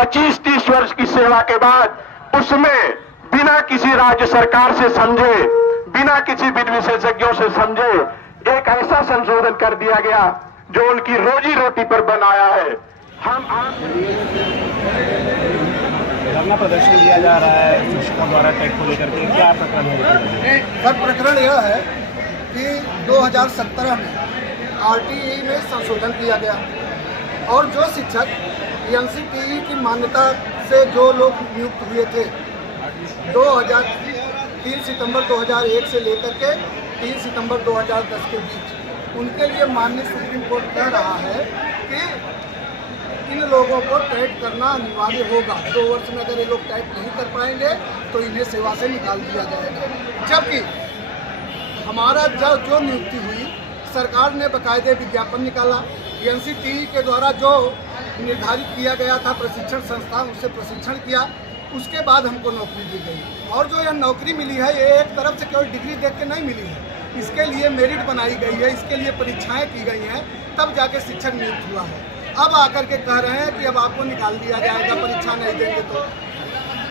25-30 वर्ष की सेवा के बाद उसमें बिना किसी राज्य सरकार से समझे, बिना किसी विधि विशेषज्ञों से समझे एक ऐसा संशोधन कर दिया गया जो उनकी रोजी रोटी पर बनाया है। हम धरना प्रदर्शन दिया जा रहा है शिक्षकों द्वारा टेट को लेकर के, क्या प्रकरण है? सर, प्रकरण यह है कि 2017 में आरटीई में संशोधन किया गया और जो शिक्षक एनसीटीई की मान्यता से जो लोग नियुक्त हुए थे 3 सितंबर 2001 से लेकर के 3 सितंबर 2010 के बीच, उनके लिए माननीय सुप्रीम कोर्ट कह रहा है कि इन लोगों को टेट करना अनिवार्य होगा। 2 वर्ष में अगर ये लोग टेट नहीं कर पाएंगे तो इन्हें सेवा से निकाल दिया जाएगा। जबकि हमारा जो नियुक्ति हुई, सरकार ने बाकायदे विज्ञापन निकाला, एनसीटीई के द्वारा जो निर्धारित किया गया था प्रशिक्षण संस्थान, उससे प्रशिक्षण किया, उसके बाद हमको नौकरी दी गई। और जो यह नौकरी मिली है ये एक तरफ से केवल डिग्री देख के नहीं मिली है, इसके लिए मेरिट बनाई गई है, इसके लिए परीक्षाएं की गई हैं, तब जाके शिक्षक नियुक्त हुआ है। अब आकर के कह रहे हैं कि अब आपको निकाल दिया जाएगा, परीक्षा नहीं देंगे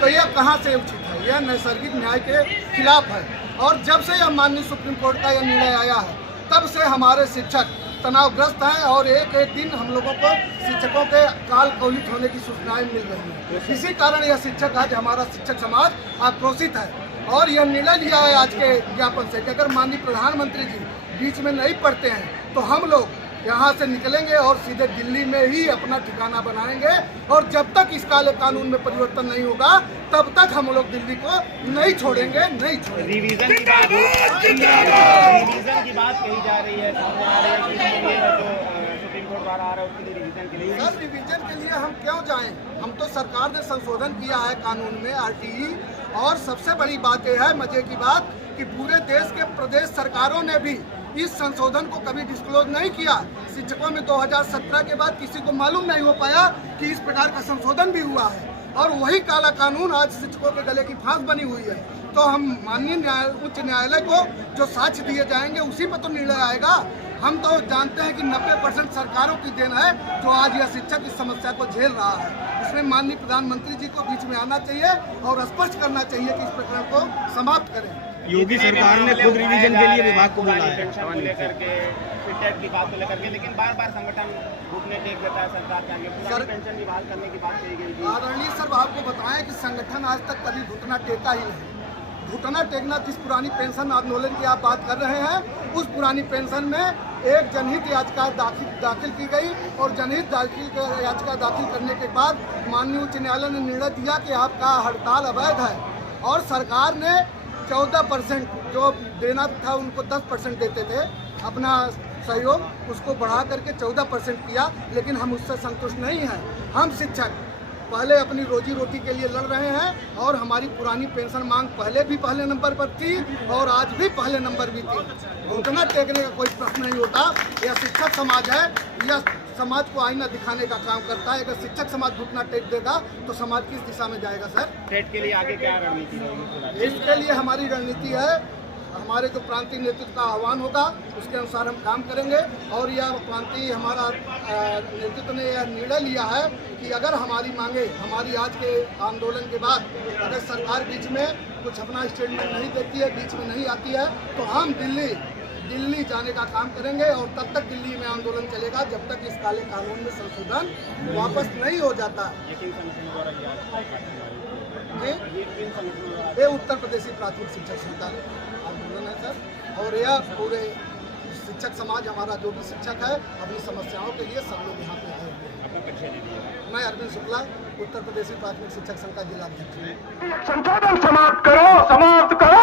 तो यह कहाँ से उचित है? यह नैसर्गिक न्याय के खिलाफ है। और जब से यह माननीय सुप्रीम कोर्ट का यह निर्णय आया है तब से हमारे शिक्षक तनावग्रस्त हैं और एक एक दिन हम लोगों को शिक्षकों के काल कौलित होने की सूचनाएं मिल रही हैं। इसी कारण यह शिक्षक आज हमारा शिक्षक समाज आक्रोशित है और यह निर्णय लिया है आज के ज्ञापन से कि अगर माननीय प्रधानमंत्री जी बीच में नहीं पड़ते हैं तो हम लोग यहाँ से निकलेंगे और सीधे दिल्ली में ही अपना ठिकाना बनाएंगे। और जब तक इस काले कानून में परिवर्तन नहीं होगा तब तक हम लोग दिल्ली को नहीं छोड़ेंगे, नहीं छोड़ेंगे। रिवीजन की बात कही जा रही है, सामने आ रही है कि जो सुप्रीम कोर्ट द्वारा आ रहा है उसके लिए रिवीजन के लिए। सर, रिवीजन के लिए हम क्यों जाएं? हम तो सरकार ने संशोधन किया है कानून में आरटीई, और सबसे बड़ी बात यह है, मजे की बात, कि पूरे देश के प्रदेश सरकारों ने भी इस संशोधन को कभी डिस्क्लोज नहीं किया। शिक्षकों में 2017 के बाद किसी को मालूम नहीं हो पाया कि इस प्रकार का संशोधन भी हुआ है और वही काला कानून आज शिक्षकों के गले की फांस बनी हुई है। तो हम माननीय उच्च न्यायालय को जो साक्ष्य दिए जाएंगे उसी पर तो निर्णय आएगा। हम तो जानते हैं कि 90% सरकारों की देन है जो आज यह शिक्षक इस समस्या को झेल रहा है। इसमें माननीय प्रधानमंत्री जी को बीच में आना चाहिए और स्पष्ट करना चाहिए कि इस प्रकरण को समाप्त करें। योगी सरकार ने खुद रिवीजन के लिए विभाग को बुलाया है लेकर के, टेट की बात को लेकर के, लेकिन बार-बार संगठन घुटने टेक देता है सरकार के आगे। पुरानी पेंशन की बहाल करने की बात कही गई थी। आदरणीय सर, आपको बताएं कि संगठन आज तक कभी घुटना टेका ही नहीं। घुटना टेकना, जिस पुरानी पेंशन आंदोलन की आप बात कर रहे हैं, उस पुरानी पेंशन में एक जनहित याचिका दाखिल की गई और जनहित याचिका दाखिल करने के बाद माननीय उच्च न्यायालय ने निर्णय दिया कि आपका हड़ताल अवैध है और सरकार ने 14% जो देना था उनको 10% देते थे अपना सहयोग, उसको बढ़ा करके 14% किया। लेकिन हम उससे संतुष्ट नहीं हैं। हम शिक्षक पहले अपनी रोजी रोटी के लिए लड़ रहे हैं और हमारी पुरानी पेंशन मांग पहले भी पहले नंबर पर थी और आज भी पहले नंबर भी थी। घुटना टेकने का कोई प्रश्न नहीं होता। यह शिक्षक समाज है, यह समाज को आईना दिखाने का काम करता है। अगर शिक्षक समाज घुटना टेक देगा तो समाज किस दिशा में जाएगा? सर, टेट के लिए आगे क्या रणनीति होगी? इसके लिए हमारी रणनीति है, हमारे जो प्रांतीय नेतृत्व का आह्वान होगा उसके अनुसार हम काम करेंगे। और यह प्रांतीय हमारा नेतृत्व ने यह निर्णय लिया है कि अगर हमारी मांगे, हमारी आज के आंदोलन के बाद अगर सरकार बीच में कुछ अपना स्टेटमेंट नहीं देती है, बीच में नहीं आती है, तो हम दिल्ली जाने का काम करेंगे और तब तक दिल्ली में आंदोलन चलेगा जब तक इस काले कानून में संशोधन वापस नहीं हो जाता। ये उत्तर प्रदेशी प्राथमिक शिक्षक संघ आंदोलन है सर, और यह पूरे शिक्षक समाज, हमारा जो भी शिक्षक है, अपनी समस्याओं के लिए सब लोग यहाँ पे आए हुए हैं। मैं अरविंद शुक्ला, उत्तर प्रदेशी प्राथमिक शिक्षक संघ का जिला अध्यक्ष हूँ। संशोधन समाप्त करो, समाप्त करो।